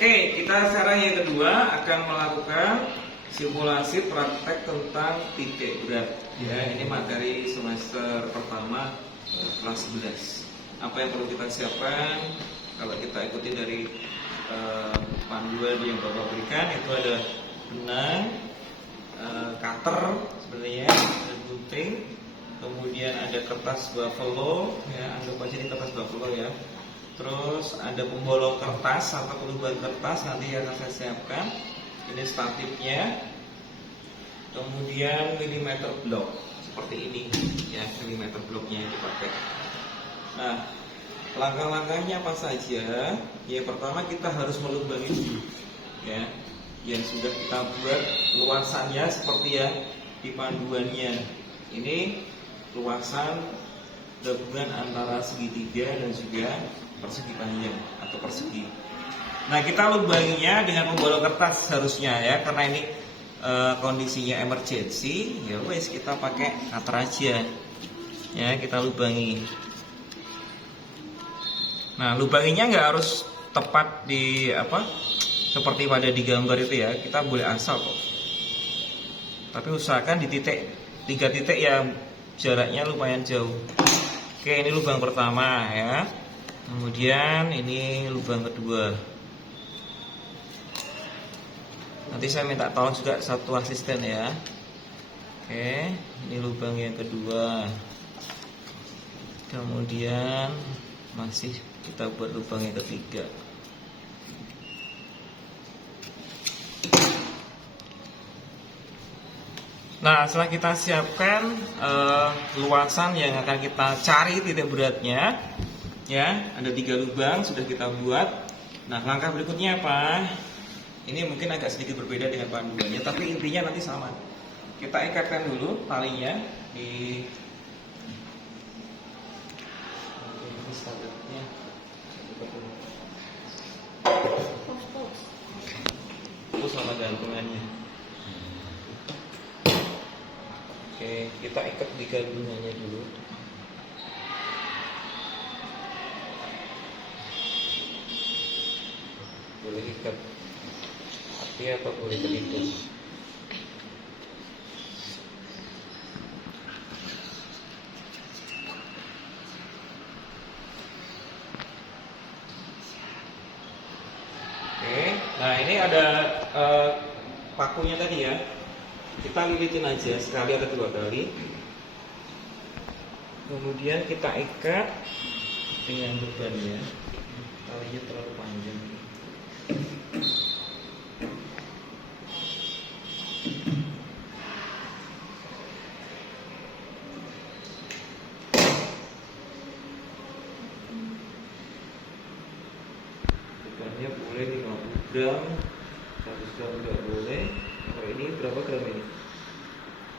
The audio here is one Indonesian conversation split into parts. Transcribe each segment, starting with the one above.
Oke, kita sekarang yang kedua akan melakukan simulasi praktek tentang titik berat. Ya, ini materi semester pertama kelas 11. Apa yang perlu kita siapkan? Kalau kita ikuti dari panduan yang Bapak berikan, itu ada benang, cutter sebenarnya, dan gunting. Kemudian ada kertas buffalo, ya, anggap aja ini kertas buffalo ya. Terus ada pembolong kertas atau peluban kertas nanti yang akan saya siapkan. Ini statifnya. Kemudian milimeter blok seperti ini, ya, milimeter bloknya yang dipakai. Nah, langkah-langkahnya apa saja? Yang pertama kita harus melubangi dulu, ya, yang sudah kita buat luasannya seperti yang di panduannya. Ini luasan gabungan antara segitiga dan juga persegi panjang atau persegi. Nah, kita lubanginya dengan pembolong kertas harusnya ya, karena ini kondisinya emergency. Ya wes, kita pakai cutter aja. Ya, kita lubangi. Nah, lubanginya nggak harus tepat di seperti pada di gambar itu ya. Kita boleh asal kok. Tapi usahakan di titik 3 titik yang jaraknya lumayan jauh. Oke, ini lubang pertama ya. Kemudian ini lubang kedua. Nanti saya minta tolong juga satu asisten ya. Oke, ini lubang yang kedua. Kemudian masih kita buat lubang yang ketiga. Nah, setelah kita siapkan luasan yang akan kita cari titik beratnya, ya, ada 3 lubang sudah kita buat. Nah, langkah berikutnya apa? Ini mungkin agak sedikit berbeda dengan panduannya, tapi intinya nanti sama. Kita ikatkan dulu talinya di sama gantungannya. Oke, kita ikat di gantungannya dulu. Boleh ikat hati atau boleh terhitung. Oke, nah ini ada pakunya tadi ya. Kita lilitin aja sekali atau 2 kali. Kemudian kita ikat dengan bebannya. Talinya terlalu panjang. Bebannya boleh 50 gram, 100 gram juga boleh. Kalau ini berapa gram ini?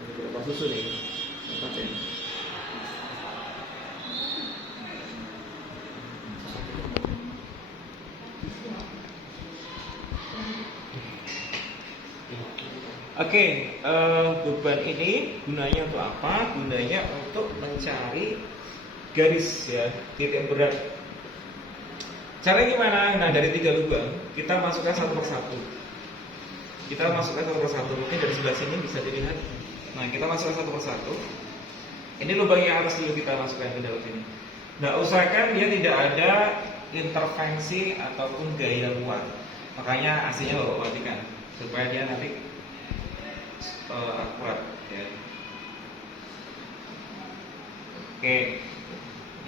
Ini berapa susu nih? 4 ya? Oke, beban ini gunanya untuk apa? Gunanya untuk mencari garis ya, titik berat. Caranya gimana? Nah, dari 3 lubang kita masukkan satu persatu. Kita masukkan satu persatu. Mungkin dari sebelah sini bisa dilihat. Nah, kita masukkan satu persatu. Ini lubang yang harus dulu kita masukkan ke dalam sini. Nah, usahakan dia tidak ada intervensi ataupun gaya luar. Makanya AC-nya Bapak matikan supaya dia nanti akurat ya. Oke,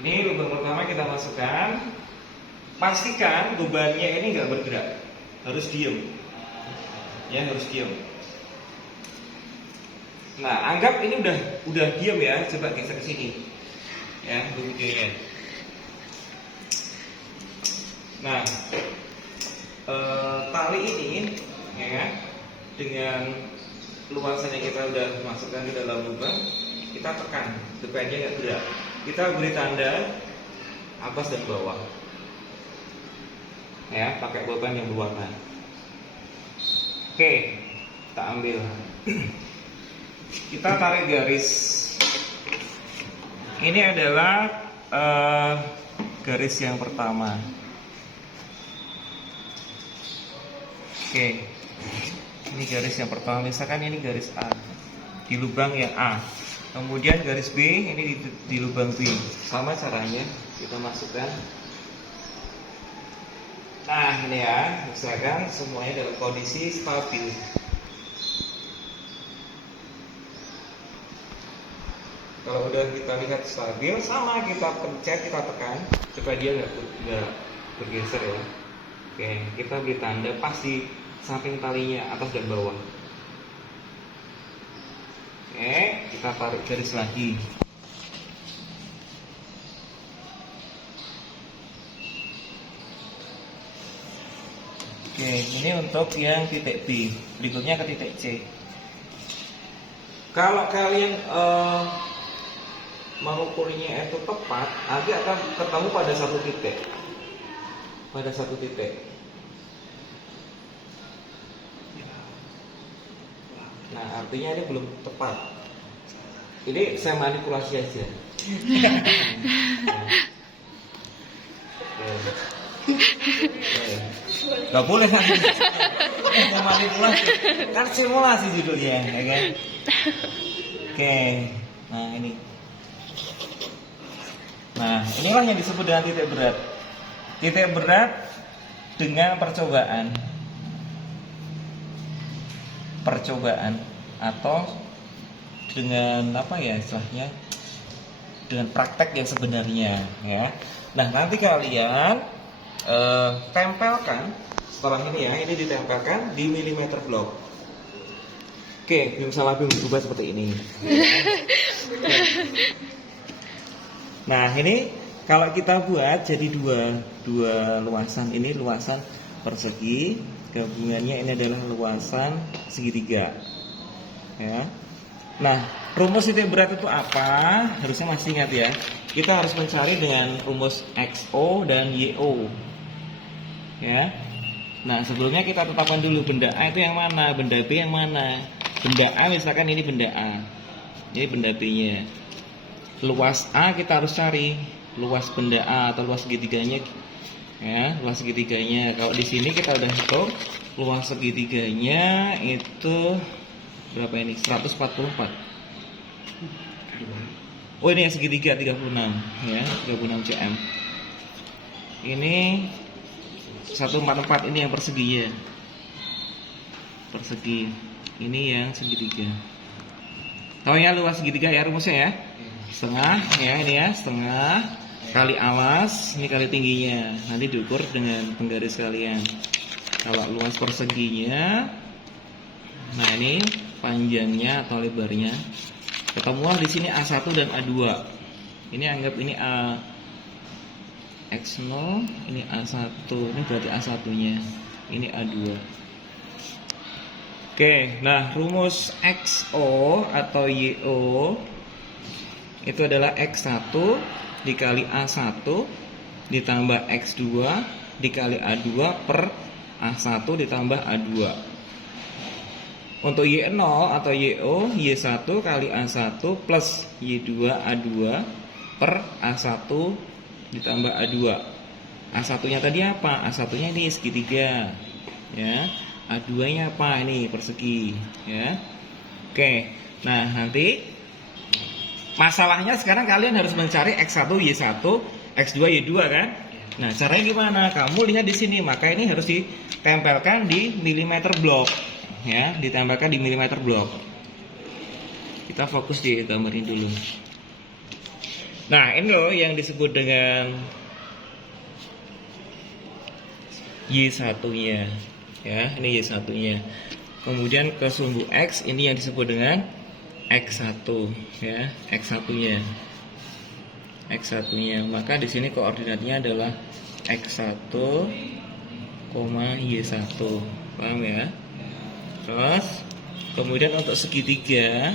ini lubang pertama kita masukkan. Pastikan bebannya ini nggak bergerak, harus diem, ya, harus diem. Nah, anggap ini udah diem ya, coba geser ke sini, ya, videonya. Nah, tali ini, ya, dengan luasan yang kita udah masukkan ke dalam lubang, kita tekan, bebannya nggak gerak. Kita beri tanda atas dan bawah. Ya, pakai beban yang berwarna. Oke, kita ambil. Kita tarik garis. Ini adalah garis yang pertama. Oke, ini garis yang pertama, misalkan ini garis A di lubang yang A, kemudian garis B ini di lubang B. Sama caranya kita masukkan. Nah ini ya, misalkan semuanya dalam kondisi stabil. Kalau udah kita lihat stabil, sama kita pencet, kita tekan supaya dia nggak bergeser ya. Oke, kita beri tanda pas di samping talinya atas dan bawah. Oke, kita tarik garis lagi. Oke, ini untuk yang titik B. Berikutnya ke titik C. Kalau kalian mengukurnya itu tepat, nanti akan ketemu pada satu titik. Pada satu titik. Nah, artinya ini belum tepat. Ini saya manipulasi aja. Gak boleh kan? Manipulasi. Kan simulasi judulnya, ya kan? Oke. Nah, ini. Nah, inilah yang disebut dengan titik berat. Titik berat dengan percobaan atau dengan apa ya istilahnya, dengan praktek yang sebenarnya ya. Nah nanti kalian tempelkan setelah ini ya, ini ditempelkan di milimeter block. Oke, belum salah, belum berubah seperti ini. Nah ini kalau kita buat jadi dua luasan, ini luasan persegi, gabungannya ini adalah luasan segitiga ya. Nah rumus titik berat itu apa? Harusnya masih ingat ya. Kita harus mencari dengan rumus XO dan YO ya. Nah sebelumnya kita tetapkan dulu benda A itu yang mana, benda B yang mana. Benda A misalkan ini benda A, ini benda B nya. Luas A kita harus cari luas benda A atau luas segitiganya ya, luas segitiganya. Kalau di sini kita udah hitung luas segitiganya itu berapa ini? 144. Oh ini yang segitiga 36 ya, 36 cm. Ini 144, ini yang perseginya. Persegi. Ini yang segitiga. Tahu ya luas segitiga ya rumusnya ya? Setengah ya, ini ya, setengah kali alas, ini kali tingginya. Nanti diukur dengan penggaris kalian. Kalau luas perseginya, nah ini panjangnya atau lebarnya. Ketemuan di sini A1 dan A2. Ini anggap ini A X0, ini A1, ini berarti A1-nya. Ini A2. Oke, nah rumus XO atau YO itu adalah X1 dikali A1 ditambah X2 dikali A2 per A1 ditambah A2. Untuk Y0 atau YO, Y1 kali A1 plus Y2 A2 per A1 ditambah A2. A1-nya tadi apa? A1-nya ini segitiga ya. A2-nya apa? Ini persegi ya. Oke, nah nanti masalahnya sekarang kalian harus mencari X1, Y1, X2, Y2 kan? Nah, caranya gimana? Kamu lihat di sini, maka ini harus ditempelkan di milimeter block. Ya, ditempelkan di milimeter block. Kita fokus di gambar ini dulu. Nah, ini loh yang disebut dengan Y1-nya. Ya, ini Y1-nya. Kemudian ke sumbu X, ini yang disebut dengan X1 ya, X1-nya. X1-nya. Maka di sini koordinatnya adalah X1, Y1. Paham ya? Terus kemudian untuk segitiga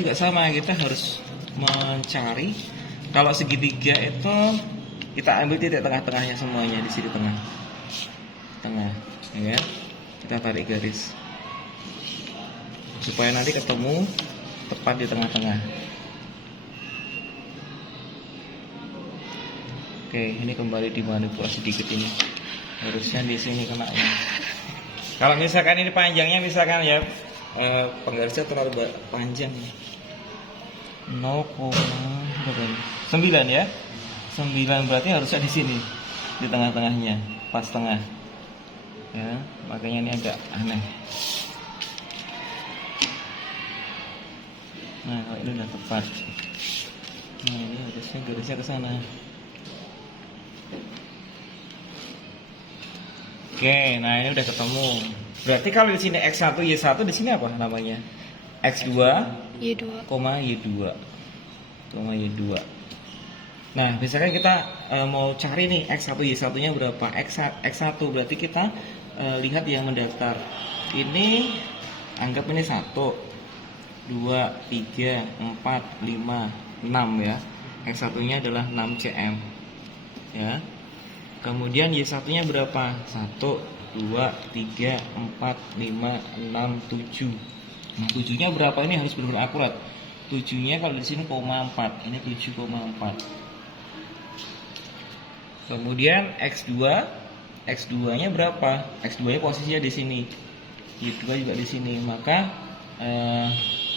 juga sama, kita harus mencari. Kalau segitiga itu kita ambil titik tengah-tengahnya semuanya di sini tengah, ya. Kita tarik garis supaya nanti ketemu tepat di tengah-tengah. Oke, ini kembali dimanipulasi sedikit ini. Harusnya di sini kenanya. Kalau misalkan ini panjangnya misalkan ya penggarisnya terlalu panjang. 0,9 ya. 9 berarti harusnya di sini. Di tengah-tengahnya, pas tengah. Ya, makanya ini agak aneh. Nah, kalau ini udah tepat. Nah, ini harusnya garisnya ke sana. Oke, nah ini udah ketemu. Berarti kalau di sini X1 Y1 di sini apa namanya? X2 Y2. Y2. Y2. Nah, misalkan kita mau cari nih X1 Y1-nya berapa? X1 berarti kita lihat yang mendaftar. Ini anggap ini 1 2 3 4 5 6 ya. X1-nya adalah 6 cm. Ya. Kemudian Y1-nya berapa? 1 2 3 4 5 6 7. Nah, 7-nya berapa ini harus benar-benar akurat. 7-nya kalau di sini 0,4. Ini 7,4. Kemudian X2-nya berapa? X2-nya posisinya di sini. Y2 juga di sini. Maka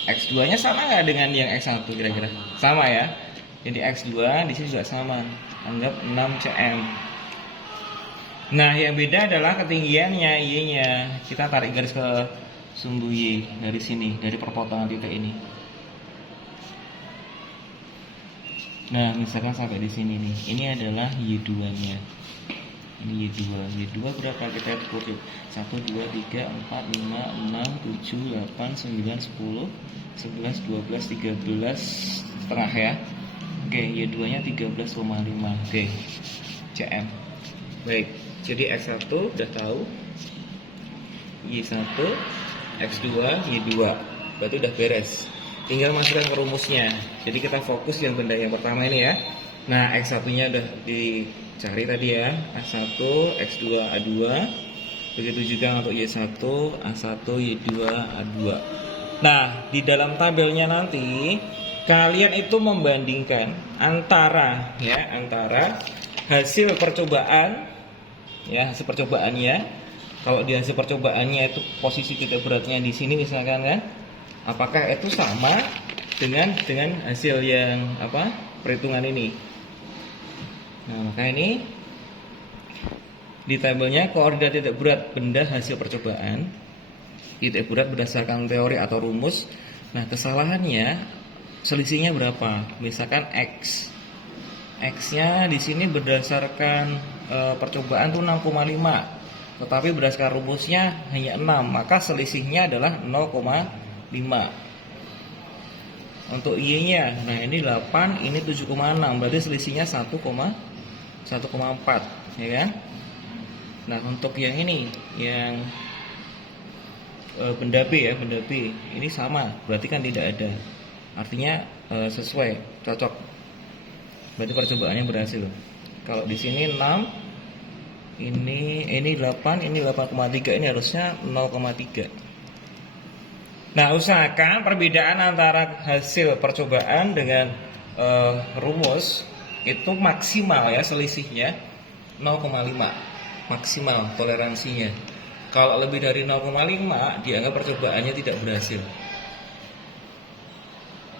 X2-nya sama nggak dengan yang X1 kira-kira? Sama ya. Jadi X2 di sini juga sama. Anggap 6 cm. Nah, yang beda adalah ketinggiannya Y-nya. Kita tarik garis ke sumbu Y dari sini, dari perpotongan titik ini. Nah, misalkan sampai di sini nih. Ini adalah Y2-nya. Ini Y2. Y2 berapa? Kita tulis 1 2 3 4 5 6 7 8 9 10 11 12 13 setengah ya. Oke, Y2-nya 13,5. Oke. cm. Baik. Jadi X1 udah tahu. Y1, X2, Y2. Berarti udah beres. Tinggal masukkan ke rumusnya. Jadi kita fokus yang benda yang pertama ini ya. Nah, X1-nya udah dicari tadi ya. A1, X2, A2. Begitu juga untuk Y1, A1, Y2, A2. Nah, di dalam tabelnya nanti kalian itu membandingkan antara hasil percobaan ya, hasil percobaannya. Kalau di hasil percobaannya itu posisi titik beratnya di sini misalkan kan, apakah itu sama dengan hasil yang perhitungan ini. Nah, maka ini di tabelnya koordinat titik berat benda hasil percobaan, titik berat berdasarkan teori atau rumus. Nah, kesalahannya selisihnya berapa? Misalkan X-nya di sini berdasarkan percobaan tuh 6,5, tetapi berdasarkan rumusnya hanya 6, maka selisihnya adalah 0,5. Untuk Y-nya, nah ini 8, ini 7,6, berarti selisihnya 1,4, ya kan? Nah, untuk yang ini, yang benda B ya, benda B ini sama, berarti kan tidak ada. Artinya sesuai, cocok. Berarti percobaannya berhasil. Kalau di sini 6, ini 8, ini 8,3, ini harusnya 0,3. Nah, usahakan perbedaan antara hasil percobaan dengan rumus itu maksimal ya, selisihnya 0,5 maksimal toleransinya. Kalau lebih dari 0,5 dianggap percobaannya tidak berhasil.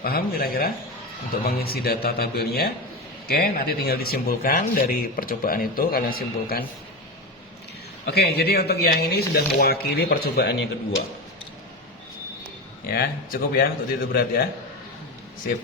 Paham kira-kira untuk mengisi data tabelnya? Oke, nanti tinggal disimpulkan dari percobaan itu, kalian simpulkan. Oke, jadi untuk yang ini sudah mewakili percobaan yang kedua. Ya, cukup ya untuk titik berat ya. Sip.